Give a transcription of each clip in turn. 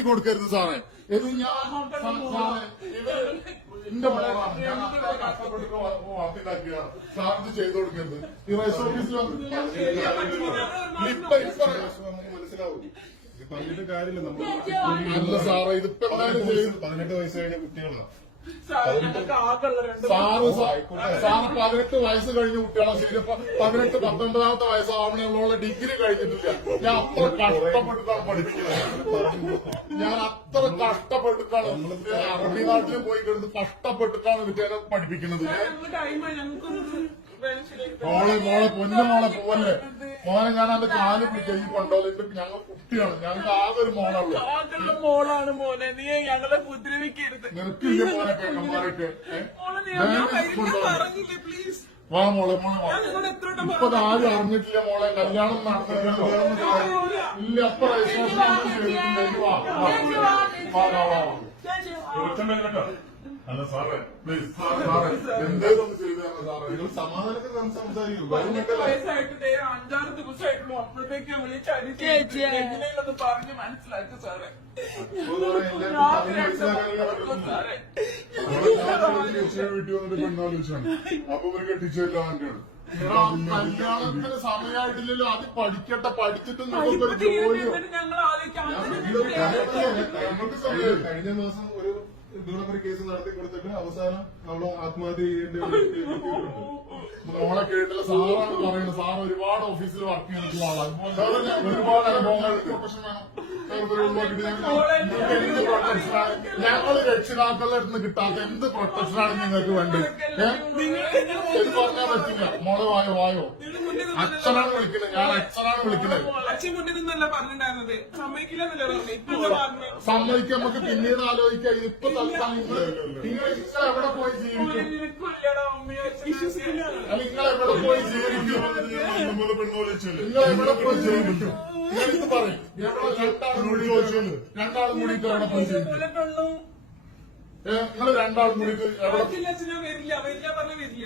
നടത്തി കൊടുക്കരുത് സാറേ. ഇത് ഞാൻ സാ- സാറേ ഇവർ എന്റെ മോളാണ് ഞാൻ അത്ര കഷ്ടപ്പെട്ട് വാർത്തയിലാക്കിയ സാർ ഇത് ചെയ്തു കൊടുക്കരുത്. ഈ റൈസ് ഓഫീസിൽ മനസ്സിലാവും. പറഞ്ഞിട്ട് കാര്യമില്ല. നമ്മൾ അല്ല സാറേ ഇതിപ്പോ പതിനെട്ട് വയസ്സ് കഴിഞ്ഞ കുട്ടികളാണ് സാറേ പതിനെട്ട് വയസ്സ് കഴിഞ്ഞ കുട്ടികളാണ് ശരി പതിനെട്ട് പത്തൊമ്പതാമത്തെ വയസ്സാവണമുള്ള ഡിഗ്രി കഴിഞ്ഞിട്ടില്ല. ഞാൻ അത്ര കഷ്ടപ്പെട്ടിട്ടാണ് പഠിപ്പിക്കുന്നത് ഞാൻ അത്ര കഷ്ടപ്പെട്ടിട്ടാണ് അറബി നാട്ടിൽ പോയി കിടന്ന് കഷ്ടപ്പെട്ടിട്ടാണ് വിദ്യാലയം പഠിപ്പിക്കുന്നത്. മോളെ മോളെ പൊന്നു മോളെ പോവല്ലേ മോനെ ഞാൻ അത് കാൽ പിടിച്ച ഈ കൊണ്ടോലിന്റെ ഞങ്ങൾ കുട്ടിയാണ് ഞങ്ങൾക്ക് ആകെ ഒരു മോളുള്ളൂ. മോളാണ് മോനെ. നീ ഞങ്ങളെ ഉപദ്രവിക്കരുത് നിനക്കില്ല മോനെ പ്ലീസ് വാ മോളെ മോളെ ഇപ്പൊ ആരും അറിഞ്ഞിട്ടില്ല മോളെ. കല്യാണം നടന്നില്ലല്ലോ ഇല്ല അപ്പൊ രജിസ്ട്രേഷൻ വാ വാ. വാ വാ കേട്ടോ. അല്ല സാറേ പ്ലീസ് സാറേ എന്തേലും ഒന്ന് ചെയ്തു തരണം സാറേ നിങ്ങൾ സമാധാനത്തിൽ നമുക്ക് സംസാരിക്കൂ. വയസ്സായിട്ട് അഞ്ചാറ് ദിവസമായിട്ടുള്ളൂ. അപ്പോഴത്തേക്ക് വിളിച്ചടിച്ചത് പറഞ്ഞ് മനസ്സിലാക്കി സാറേ. വീട്ടിൽ വന്നിട്ട് പെണ്ണാലോചിച്ചാണ് അപ്പൊ ഇവർ കെട്ടിച്ചല്ലോ കല്യാണത്തിന് സമയമായിട്ടില്ലല്ലോ. അത് പഠിക്കട്ടെ പഠിച്ചിട്ട് നിങ്ങൾക്ക് ഒരു ജോലിയോ? കഴിഞ്ഞ മാസം ഒരു ഇതുപോലെ കേസ് നടത്തി കൊടുത്തിട്ട് അവസാനം അവൾ ആത്മഹത്യ ചെയ്യേണ്ടി വന്നിട്ടുണ്ട്. മോളെ കേട്ടില്ല സാറാണ് പറയുന്നത്. സാർ ഒരുപാട് ഓഫീസിൽ വർക്ക് ചെയ്യുന്ന ആളാണ് അതുപോലെ ഞാൻ ഒരുപാട് അനുഭവങ്ങൾ പ്രൊട്ടക്ഷനാണ് ഞങ്ങൾ രക്ഷിതാക്കളുടെ അടുത്ത് നിന്ന് കിട്ടാത്ത എന്ത് പ്രൊട്ടക്ഷനാണ് നിങ്ങൾക്ക് വേണ്ടത്? ഏഹ് പറഞ്ഞാൽ പറ്റില്ല. മോളെ വായോ വായോ. അച്ഛനാണ് വിളിക്കുന്നത്. ഞാൻ അച്ഛനാണ് വിളിക്കുന്നത്. അച്ഛൻ മുന്നിൽ നിന്നല്ല പറഞ്ഞിട്ടുണ്ടായിരുന്നത്. എന്താ സമ്മതിക്കാൻ നമുക്ക് പിന്നീട് ആലോചിക്കാം. ഇപ്പൊ തൽക്കാലം നിങ്ങൾ നിങ്ങൾ നിങ്ങൾ എവിടെ പോയി ജീവിക്കും? നിങ്ങൾ എവിടെ പോയി ജീവിക്കും? നിങ്ങൾ എവിടെ പോയി ജീവിക്കും. ഞാനിത് പറയും. എവിടെ രണ്ടാളും കൂടി ചോദിച്ചോളൂ രണ്ടാളും കൂടിയിട്ട് എവിടെ പോയി ജീവിക്കും. നിങ്ങൾ രണ്ടാളും വരില്ല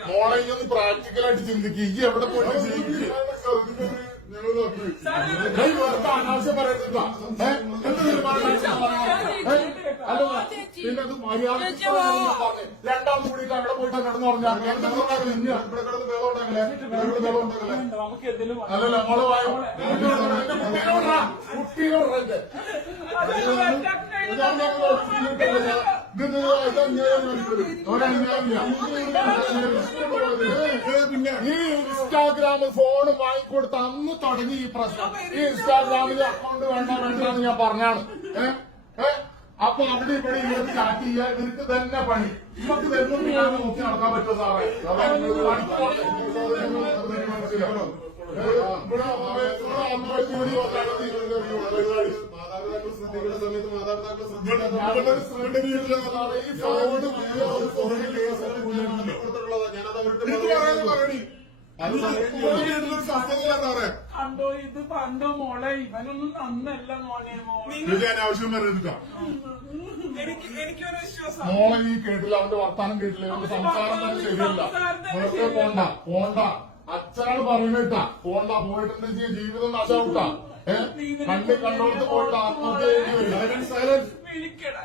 മോളെ ഒന്ന് പ്രാക്ടിക്കലായിട്ട് ചിന്തിക്കുക ഈ എവിടെ പോയിട്ട് ജീവിക്കും? ഞങ്ങൾ പറഞ്ഞു. ഏയ് വെറുതെ അനാവശ്യം പറയരുത് അത് മര്യാദ രണ്ടാം കൂടി അവിടെ പോയിട്ട് കിടന്നു പറഞ്ഞാൽ ഇവിടെ കിടന്ന്? ഇവിടെ? നമുക്ക് എന്തെങ്കിലും അല്ലല്ല മോൾ വായോ ഈ ഇൻസ്റ്റാഗ്രാം ഫോൺ വാങ്ങിക്കൊടുത്ത അന്ന് തുടങ്ങി ഈ പ്രശ്നം. ഈ ഇൻസ്റ്റാഗ്രാമിൽ അക്കൗണ്ട് വേണ്ട വേണ്ടെന്ന് ഞാൻ പറഞ്ഞാണ്. ഏഹ് ഏ? അപ്പൊ അവിടെ ഇവിടെ ഇവർക്ക് ചാറ്റ് ചെയ്യാൻ ഇവർക്ക് തന്നെ പണി. ഇവർക്ക് വരുന്നുണ്ട് ഞാൻ നോക്കി നടക്കാൻ പറ്റുമോ സാറേ? മാതാപിതാക്കൾ ശ്രദ്ധിക്കുന്ന സമയത്ത് മാതാപിതാക്കൾ ശ്രദ്ധിക്കണം ഞാനത് ശ്രമിക്കുന്നില്ല ഇത് പണ്ടോ മോളെ ഇവനൊന്നും നന്നല്ല മോനെ മോളെ. ഇത് ഞാൻ ആവശ്യം വരരുതാ എനിക്ക് എനിക്കൊരു വിശ്വാസം. മോളെ നീ കേട്ടില്ല അവന്റെ വർത്താനം കേട്ടില്ല അവന്റെ സംസാരം തന്നെ ശരിയല്ല. പുറത്തെ പോണ്ട പോണ്ട. അച്ഛനാണ് പറയുന്നേട്ടാ പോണ്ട പോയിട്ടുണ്ടെങ്കിൽ ജീവിതം നശാവൂട്ടാ. ഏഹ് കണ്ണി കണ്ടോടത്ത് പോയിട്ട് ആത്മഹത്യ ചെയ്യേണ്ടി വരും വിളിക്കടാ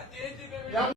ഞാൻ